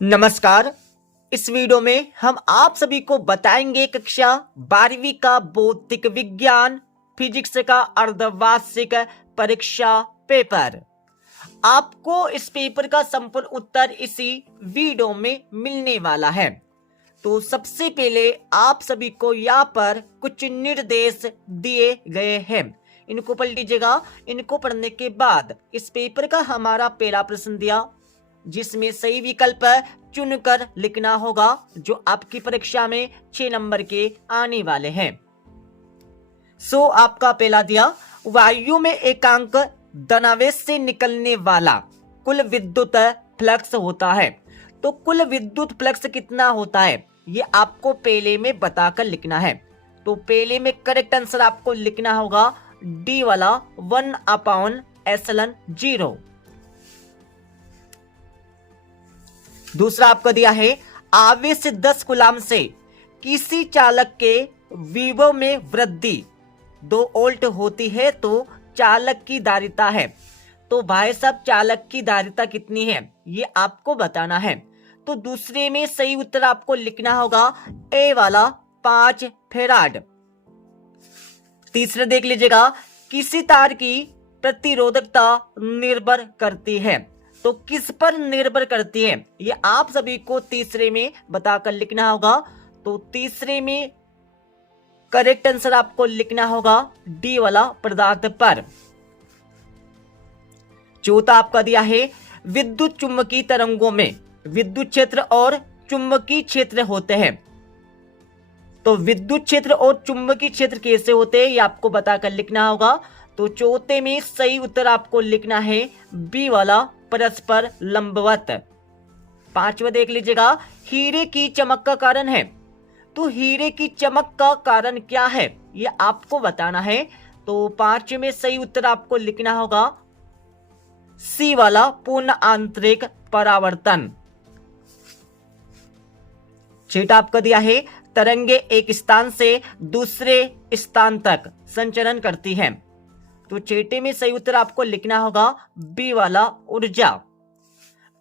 नमस्कार। इस वीडियो में हम आप सभी को बताएंगे कक्षा 12वीं का भौतिक विज्ञान फिजिक्स का अर्धवार्षिक परीक्षा पेपर। आपको इस पेपर का संपूर्ण उत्तर इसी वीडियो में मिलने वाला है। तो सबसे पहले आप सभी को यहाँ पर कुछ निर्देश दिए गए हैं, इनको पढ़ लीजिएगा। इनको पढ़ने के बाद इस पेपर का हमारा पहला प्रश्न दिया, जिसमें सही विकल्प चुनकर लिखना होगा, जो आपकी परीक्षा में 6 नंबर के आने वाले हैं। आपका पहला दिया, वायु में एकांक धनावेश से निकलने वाला कुल विद्युत फ्लक्स होता है। तो कुल विद्युत फ्लक्स कितना होता है, ये आपको पहले में बताकर लिखना है। तो पहले में करेक्ट आंसर आपको लिखना होगा डी वाला 1/ε0। दूसरा आपको दिया है, आवेश 10 कूलाम से किसी चालक के विभव में वृद्धि 2 वोल्ट होती है तो चालक की धारिता है। तो भाई साहब, चालक की धारिता कितनी है ये आपको बताना है। तो दूसरे में सही उत्तर आपको लिखना होगा ए वाला 5 फैराड। तीसरा देख लीजिएगा, किसी तार की प्रतिरोधकता निर्भर करती है। तो किस पर निर्भर करती है ये आप सभी को तीसरे में बताकर लिखना होगा। तो तीसरे में करेक्ट आंसर आपको लिखना होगा डी वाला पदार्थ पर। चौथा आपका दिया है, विद्युत चुंबकीय तरंगों में विद्युत क्षेत्र और चुंबकीय क्षेत्र होते हैं। तो विद्युत क्षेत्र और चुंबकीय क्षेत्र कैसे होते हैं ये आपको बताकर लिखना होगा। तो चौथे में सही उत्तर आपको लिखना है बी वाला परस्पर लंबवत। पांचवा देख लीजिएगा, हीरे की चमक का कारण है। तो हीरे की चमक का कारण क्या है ये आपको बताना है। तो पांचवे में सही उत्तर आपको लिखना होगा सी वाला पूर्ण आंतरिक परावर्तन। छठा आपका दिया है, तरंगे एक स्थान से दूसरे स्थान तक संचरण करती हैं। तो छठे में सही उत्तर आपको लिखना होगा बी वाला ऊर्जा।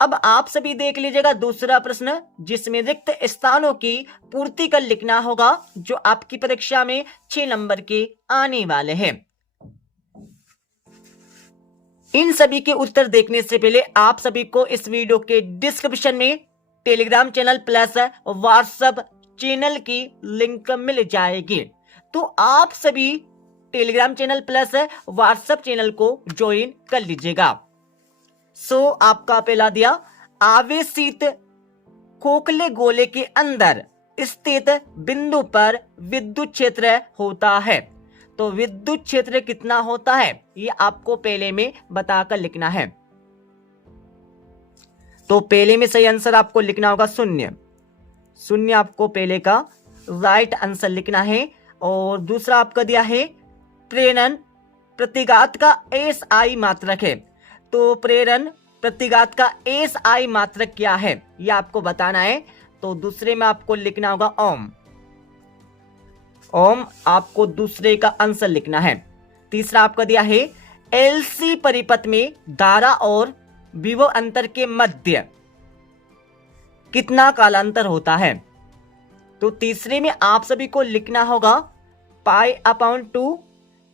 अब आप सभी देख लीजिएगा दूसरा प्रश्न, जिसमें रिक्त स्थानों की पूर्ति कर लिखना होगा, जो आपकी परीक्षा में 6 नंबर के आने वाले हैं। इन सभी के उत्तर देखने से पहले आप सभी को इस वीडियो के डिस्क्रिप्शन में Telegram channel plus WhatsApp channel की लिंक मिल जाएगी। तो आप सभी Telegram channel plus WhatsApp channel को ज्वाइन कर लीजिएगा। आपका पहला दिया, आवेशित खोखले गोले के अंदर स्थित बिंदु पर विद्युत क्षेत्र होता है। तो विद्युत क्षेत्र कितना होता है ये आपको पहले में बताकर लिखना है। तो पहले में सही आंसर आपको लिखना होगा 0 आपको पहले का राइट आंसर लिखना है। और दूसरा आपका दिया है, प्रेरण प्रतिघात का एसआई मात्रक है। तो प्रेरण प्रतिघात का एसआई मात्रक क्या है ये आपको बताना है। तो दूसरे में आपको लिखना होगा ओम। आपको दूसरे का आंसर लिखना है। तीसरा आपका दिया है, एलसी परिपथ में धारा और विभव अंतर के मध्य कितना कालांतर होता है। तो तीसरे में आप सभी को लिखना होगा π/2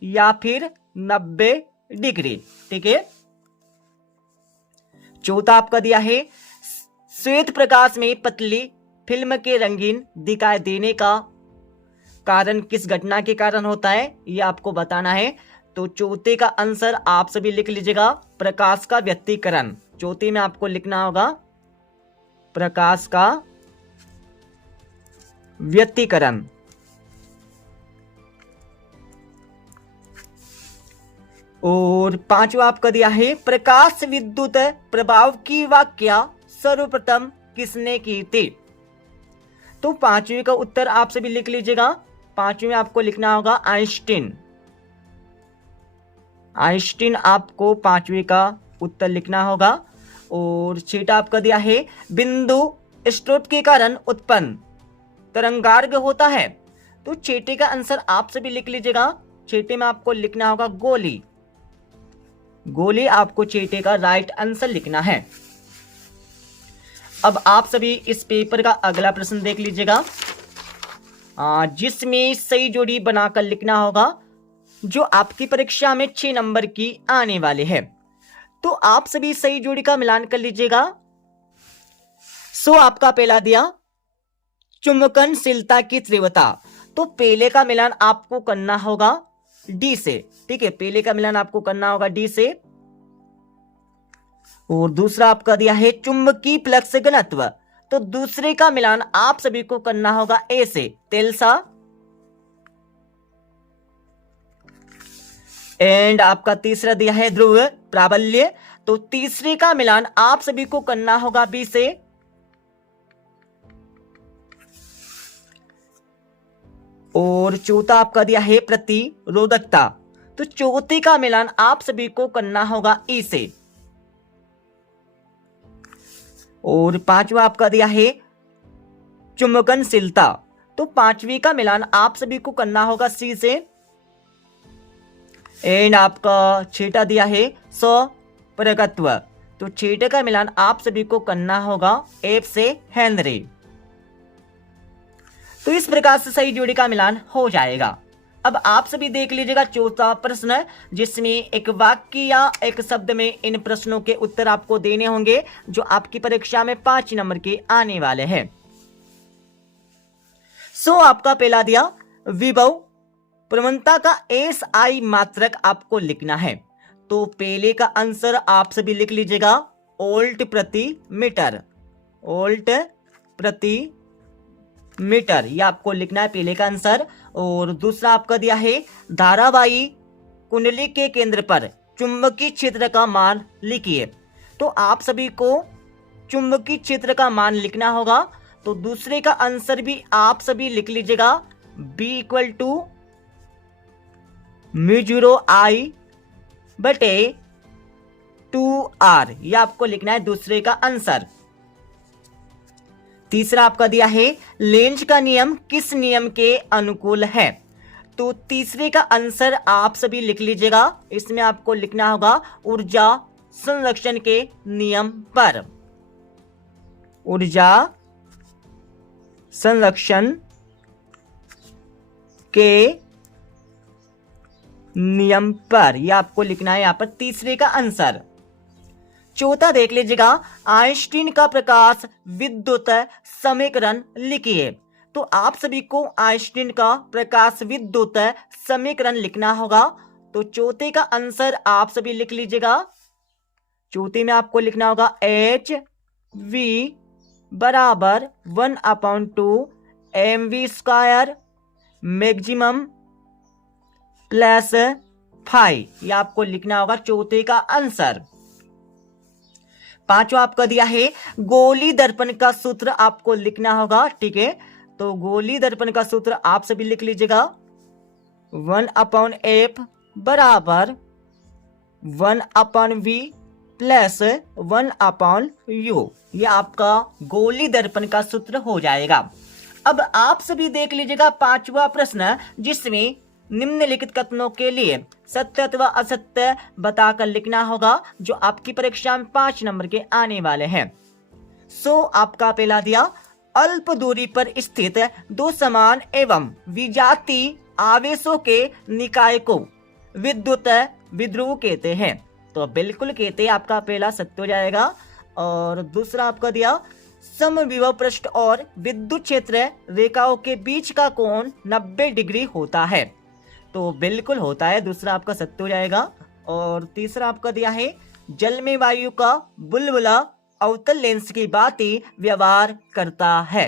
या फिर 90 डिग्री। ठीक है। चौथा आपका दिया है, श्वेत प्रकाश में पतली फिल्म के रंगीन दिखाई देने का कारण किस घटना के कारण होता है ये आपको बताना है। तो चौथे का आंसर आप सभी लिख लीजिएगा, प्रकाश का व्यतिकरण। चौथे में आपको लिखना होगा प्रकाश का व्यतिकरण। और पांचवा आपका दिया है, प्रकाश विद्युत प्रभाव की व्याख्या सर्वप्रथम किसने की थी। तो पांचवे का उत्तर आप सभी लिख लीजिएगा। पांचवे में आपको लिखना होगा आइंस्टीन आपको पांचवे का उत्तर लिखना होगा। और छठा आपका दिया है, बिंदु स्रोत के कारण उत्पन्न तरंगार्घ होता है। तो छठे का आंसर आप सभी लिख लीजिएगा। छठे में आपको लिखना होगा गोली आपको छठे का राइट आंसर लिखना है। अब आप सभी इस पेपर का अगला प्रश्न देख लीजिएगा, जिसमें सही जोड़ी बनाकर लिखना होगा जो आपकी परीक्षा में 6 नंबर की आने वाले हैं। तो आप सभी सही जोड़ी का मिलान कर लीजिएगा। सो आपका पहला दिया चुंबकनशीलता की तीव्रता, तो पहले का मिलान आपको करना होगा डी से, ठीक है, पहले का मिलान आपको करना होगा डी से। और दूसरा आपका दिया है चुंबकीय फ्लक्स घनत्व, तो दूसरे का मिलान आप सभी को करना होगा ए से, तेलसा। एंड आपका तीसरा दिया है ध्रुव प्राबल्य, तो तीसरे का मिलान आप सभी को करना होगा बी से। और चौथा आपका दिया है प्रतिरोधकता, तो चौथे का मिलान आप सभी को करना होगा ई से। और पांचवा आपका दिया है चुंबकनशीलता, तो पांचवी का मिलान आप सभी को करना होगा सी से। एंड आपका छठा दिया है स्वपरकत्व, तो छठे का मिलान आप सभी को करना होगा एफ से, हेनरी। तो इस प्रकार से सही जोड़ी का मिलान हो जाएगा। अब आप सभी देख लीजिएगा चौथा प्रश्न, जिसमें एक वाक्य या एक शब्द में इन प्रश्नों के उत्तर आपको देने होंगे जो आपकी परीक्षा में 5 नंबर के आने वाले हैं। सो आपका पहला दिया विभव प्रवणता का एसआई मात्रक आपको लिखना है, तो पहले का आंसर आप सभी लिख लीजिएगा वोल्ट प्रति मीटर, वोल्ट प्रति मीटर, यह आपको लिखना है पहले का आंसर। और दूसरा आपका दिया है धारावाही कुंडली के केंद्र पर चुंबकीय क्षेत्र का मान लिखिए, तो आप सभी को चुंबकीय क्षेत्र का मान लिखना होगा, तो दूसरे का आंसर भी आप सभी लिख लीजिएगा B इक्वल टू म्यू आई बटे 2R, यह आपको लिखना है दूसरे का आंसर। तीसरा आपका दिया है लेंज का नियम किस नियम के अनुकूल है, तो तीसरे का आंसर आप सभी लिख लीजिएगा, इसमें आपको लिखना होगा ऊर्जा संरक्षण के नियम पर, ऊर्जा संरक्षण के नियम पर, यह आपको लिखना है यहां पर तीसरे का आंसर। चौथा देख लीजिएगा आइंस्टीन का प्रकाश विद्युत समीकरण लिखिए, तो आप सभी को आइंस्टीन का प्रकाश विद्युत समीकरण लिखना होगा, तो चौथे का आंसर आप सभी लिख लीजिएगा। चौथे में आपको लिखना होगा एच वी बराबर 1/2 mv स्क्वायर मैक्सिमम प्लस 5, यह आपको लिखना होगा चौथे का आंसर। पांचवा आपका दिया है गोली दर्पण का सूत्र आपको लिखना होगा, ठीक है, तो गोली दर्पण का सूत्र आप सभी लिख लीजिएगा 1/f बराबर 1/v प्लस 1/u, यह आपका गोली दर्पण का सूत्र हो जाएगा। अब आप सभी देख लीजिएगा पांचवा प्रश्न, जिसमें निम्नलिखित कथनों के लिए सत्य अथवा असत्य बताकर लिखना होगा जो आपकी परीक्षा में 5 नंबर के आने वाले हैं। सो आपका पहला दिया अल्प दूरी पर स्थित दो समान एवं विजातीय आवेशों के निकाय को विद्युत विध्रुव कहते हैं, तो बिल्कुल कहते हैं, आपका पहला सत्य हो जाएगा। और दूसरा आपका दिया समविभव पृष्ठ और विद्युत क्षेत्र रेखाओं के बीच का कोण 90 डिग्री होता है, तो बिल्कुल होता है, दूसरा आपका सत्य हो जाएगा। और तीसरा आपका दिया है जल में वायु का बुलबुला अवतल लेंस की भांति व्यवहार करता है,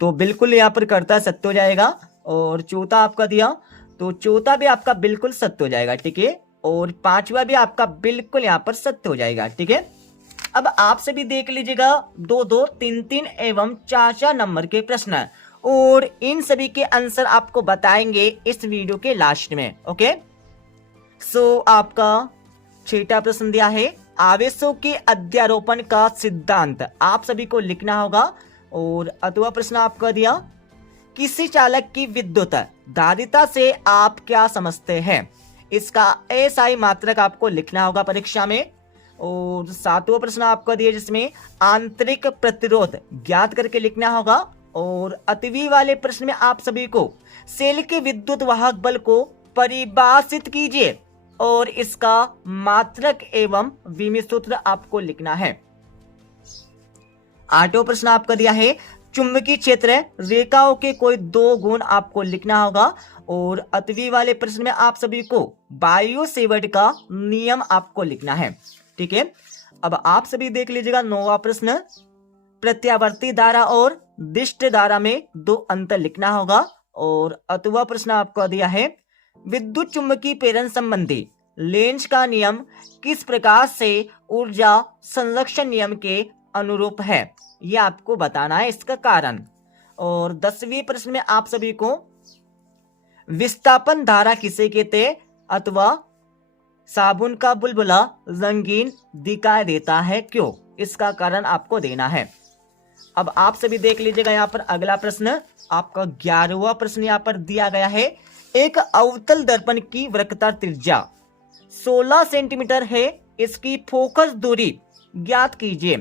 तो बिल्कुल यहां पर करता है, सत्य हो जाएगा। और चौथा आपका दिया, तो चौथा भी आपका बिल्कुल सत्य हो जाएगा, ठीक है। और पांचवा भी आपका बिल्कुल यहां पर सत्य हो जाएगा, ठीक है। अब आप सभी देख लीजिएगा 2-2, 3-3 एवं 4-4 नंबर के प्रश्न, और इन सभी के आंसर आपको बताएंगे इस वीडियो के लास्ट में, ओके। सो आपका छठा प्रश्न दिया है आवेशों के अध्यारोपण का सिद्धांत, आप सभी को लिखना होगा। और अथवा प्रश्न आपका दिया किसी चालक की विद्युत धारिता से आप क्या समझते हैं, इसका एसआई मात्रक आपको लिखना होगा परीक्षा में। और 7वां प्रश्न आपका दिया जिसमें आंतरिक प्रतिरोध ज्ञात करके लिखना होगा। और 8वीं वाले प्रश्न में आप सभी को सेल के विद्युत वाहक बल को परिभाषित कीजिए और इसका मात्रक एवं विमीय सूत्र आपको लिखना है। 8वां प्रश्न आपका दिया है चुंबकीय क्षेत्र रेखाओं के कोई 2 गुण आपको लिखना होगा। और 8वीं वाले प्रश्न में आप सभी को बायो सेवर्ट का नियम आपको लिखना है। ठीक है, अब आप सभी देख लीजिएगा 9वां प्रश्न, प्रत्यावर्ती धारा और दिष्ट धारा में 2 अंतर लिखना होगा। और 8वां प्रश्न आपको दिया है विद्युत चुंबकीय प्रेरण संबंधी लेंज का नियम किस प्रकार से ऊर्जा संरक्षण नियम के अनुरूप है, यह आपको बताना है इसका कारण। और 10वीं प्रश्न में आप सभी को विस्थापन धारा किसे कहते हैं अथवा साबुन का बुलबुला रंगीन दिखाई देता है क्यों, इसका कारण आपको देना है। अब आप सभी देख लीजिएगा यहाँ पर अगला प्रश्न आपका 11वां प्रश्न यहाँ पर दिया गया है एक अवतल दर्पण की वक्रता त्रिज्या 16 सेंटीमीटर है, इसकी फोकस दूरी ज्ञात कीजिए।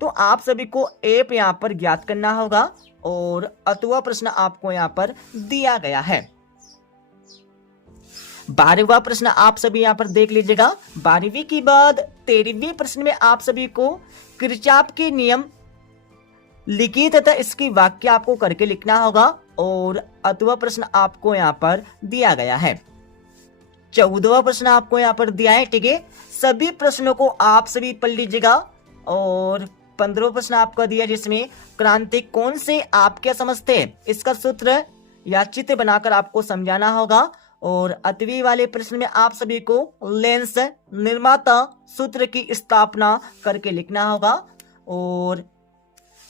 तो आप सभी को एप यहाँ पर ज्ञात करना होगा। और 8वां प्रश्न आपको यहाँ पर दिया गया है। 12वां प्रश्न आप सभी यहाँ पर देख लीजिएगा। 12वीं के बाद 13वें प्रश्न में आप सभी को किरचॉफ के नियम लिखिए तथा इसकी वाक्य आपको करके लिखना होगा। और 8वां प्रश्न आपको यहाँ पर दिया गया है। 14वां प्रश्न आपको यहाँ पर दिया है। ठीक है, सभी प्रश्नों को आप सभी पढ़ लीजिएगा। और 15वां प्रश्न आपका दिया जिसमें क्रांति कौन से आप क्या समझते हैं, इसका सूत्र या चित्र बनाकर आपको समझाना होगा। और 8वीं वाले प्रश्न में आप सभी को लेंस निर्माता सूत्र की स्थापना करके लिखना होगा। और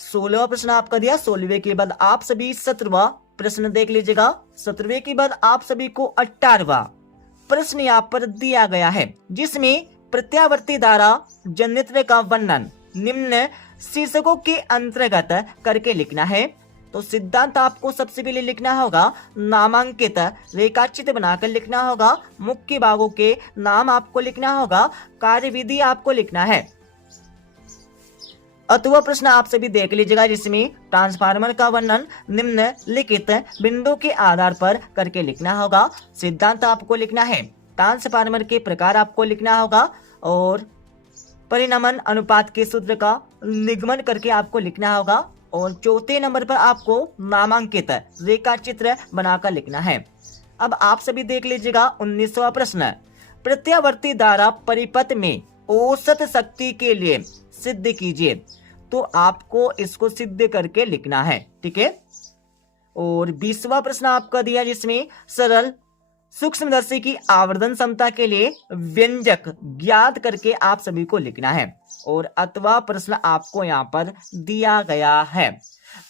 16वां प्रश्न आपका दिया। 16वें के बाद आप सभी 17वां प्रश्न देख लीजिएगा। 17वें के बाद आप सभी को 18वां प्रश्न यहाँ पर दिया गया है जिसमें प्रत्यावर्ती धारा जनित्र का वर्णन निम्न शीर्षकों के अंतर्गत करके लिखना है। तो सिद्धांत आपको सबसे पहले लिखना होगा, नामांकित रेखाचित्र बनाकर लिखना होगा, मुख्य भागों के नाम आपको लिखना होगा, कार्यविधि आपको लिखना है। 8वां प्रश्न आप सभी देख लीजिएगा जिसमें ट्रांसफार्मर का वर्णन निम्नलिखित बिंदु के आधार पर करके लिखना होगा। सिद्धांत आपको लिखना है, ट्रांसफार्मर के प्रकार आपको लिखना होगा और परिणामन अनुपात के सूत्र का निगमन करके आपको लिखना होगा। और 4थे नंबर पर आपको नामांकित रेखा चित्र बनाकर लिखना है। अब आप सभी देख लीजिएगा 19वां प्रश्न, प्रत्यावर्ती धारा परिपथ में औसत शक्ति के लिए सिद्ध कीजिए। तो आपको इसको सिद्ध करके लिखना है। ठीक है, और 20वां प्रश्न आपका दिया जिसमें सरल सूक्ष्मदर्शी की आवर्धन क्षमता के लिए व्यंजक ज्ञात करके आप सभी को लिखना है। और 8वां प्रश्न आपको यहाँ पर दिया गया है।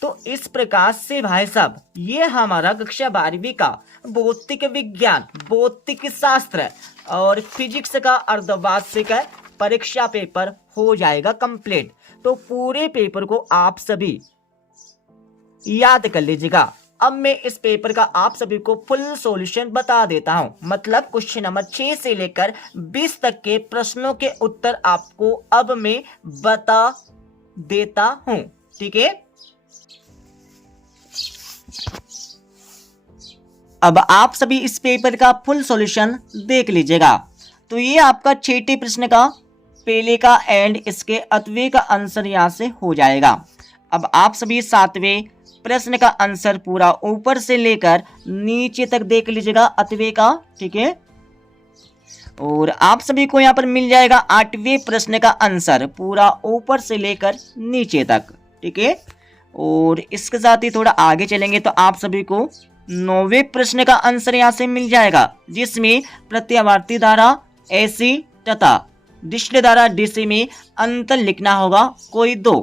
तो इस प्रकार से भाई साहब ये हमारा कक्षा 12वीं का भौतिक विज्ञान, भौतिक शास्त्र और फिजिक्स का अर्धवार्षिक परीक्षा पेपर हो जाएगा कंप्लीट। तो पूरे पेपर को आप सभी याद कर लीजिएगा। अब मैं इस पेपर का आप सभी को फुल सॉल्यूशन बता देता हूं, मतलब क्वेश्चन नंबर 6 से लेकर 20 तक के प्रश्नों के उत्तर आपको अब मैं बता देता हूं। ठीक है, अब आप सभी इस पेपर का फुल सॉल्यूशन देख लीजिएगा। तो ये आपका 6ठे प्रश्न का पहले का एंड इसके 8वें का आंसर यहां से हो जाएगा। अब आप सभी 7वें प्रश्न का आंसर पूरा ऊपर से लेकर नीचे तक देख लीजिएगा 8वें का। ठीक है, और आप सभी को यहाँ पर मिल जाएगा 8वें प्रश्न का आंसर पूरा ऊपर से लेकर नीचे तक। ठीक है, और इसके साथ ही थोड़ा आगे चलेंगे तो आप सभी को 9वें प्रश्न का आंसर यहाँ से मिल जाएगा जिसमें प्रत्यावर्ती धारा AC तथा डिस्टल धारा DC में अंतर लिखना होगा कोई 2।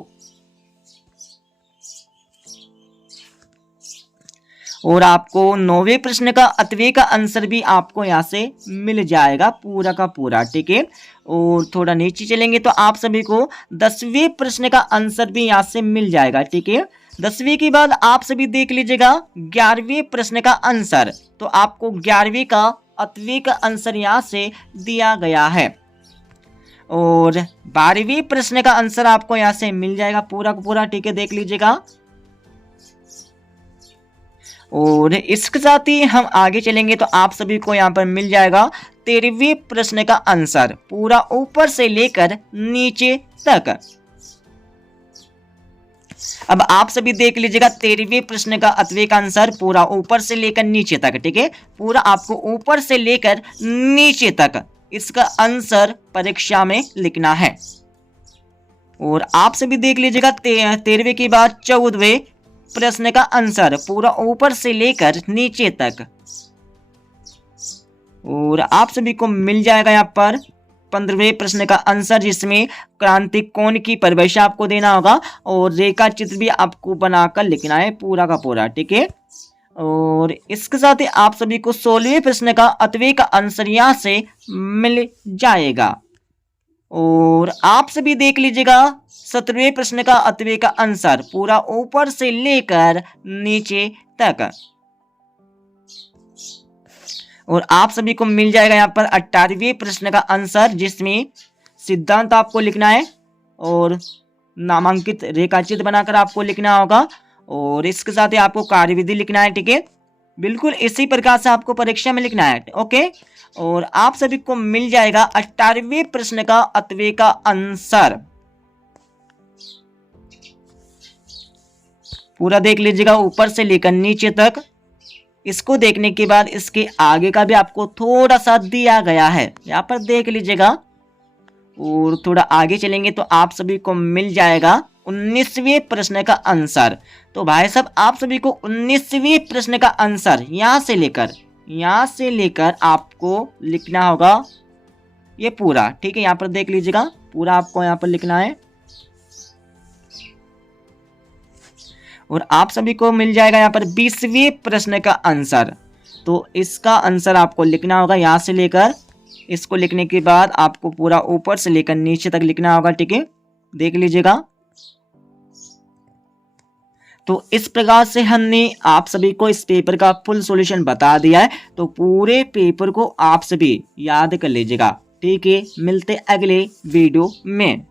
और आपको 9वें प्रश्न का 8वें का आंसर भी आपको यहाँ से मिल जाएगा पूरा का पूरा। ठीक है, और थोड़ा नीचे चलेंगे तो आप सभी को 10वें प्रश्न का आंसर भी यहाँ से मिल जाएगा। ठीक है, 10वीं के बाद आप सभी देख लीजिएगा 11वें प्रश्न का आंसर। तो आपको 11वीं का 8वें का आंसर यहाँ से दिया गया है। और 12वें प्रश्न का आंसर आपको यहाँ से मिल जाएगा पूरा का पूरा, ठीक है, देख लीजिएगा। और इसके साथ ही हम आगे चलेंगे तो आप सभी को यहाँ पर मिल जाएगा 13वें प्रश्न का आंसर पूरा ऊपर से लेकर नीचे तक। अब आप सभी देख लीजिएगा 13वें प्रश्न का 8वें का आंसर पूरा ऊपर से लेकर नीचे तक, ठीक है, पूरा आपको ऊपर से लेकर नीचे तक इसका आंसर परीक्षा में लिखना है। और आप सभी देख लीजिएगा 13वें के बाद 14वें प्रश्न का आंसर पूरा ऊपर से लेकर नीचे तक। और आप सभी को मिल जाएगा यहाँ पर 15वें प्रश्न का आंसर, जिसमें क्रांतिक कोण की परिभाषा आपको देना होगा और रेखा चित्र भी आपको बनाकर लिखना है पूरा का पूरा, ठीक है। और इसके साथ ही आप सभी को 16वें प्रश्न का 8वें का आंसर यहाँ से मिल जाएगा। और आप सभी देख लीजिएगा 17वें प्रश्न का 8वें का आंसर पूरा ऊपर से लेकर नीचे तक। और आप सभी को मिल जाएगा यहाँ पर 18वें प्रश्न का आंसर, जिसमें सिद्धांत आपको लिखना है और नामांकित रेखाचित्र बनाकर आपको लिखना होगा। और इसके साथ ही आपको कार्यविधि लिखना है, ठीक है, बिल्कुल इसी प्रकार से आपको परीक्षा में लिखना है, ओके। और आप सभी को मिल जाएगा 18वें प्रश्न का 8वें का आंसर पूरा देख लीजिएगा ऊपर से लेकर नीचे तक। इसको देखने के बाद इसके आगे का भी आपको थोड़ा सा दिया गया है, यहाँ पर देख लीजिएगा। और थोड़ा आगे चलेंगे तो आप सभी को मिल जाएगा 19वें प्रश्न का आंसर। तो भाई साहब आप सभी को 19वें प्रश्न का आंसर यहाँ से लेकर आपको लिखना होगा ये पूरा, ठीक है, यहाँ पर देख लीजिएगा पूरा आपको यहाँ पर लिखना है। और आप सभी को मिल जाएगा यहाँ पर 20वें प्रश्न का आंसर। तो इसका आंसर आपको लिखना होगा यहाँ से लेकर, इसको लिखने के बाद आपको पूरा ऊपर से लेकर नीचे तक लिखना होगा, ठीक है, देख लीजिएगा। तो इस प्रकार से हमने आप सभी को इस पेपर का फुल सॉल्यूशन बता दिया है। तो पूरे पेपर को आप सभी याद कर लीजिएगा, ठीक है। मिलते अगले वीडियो में।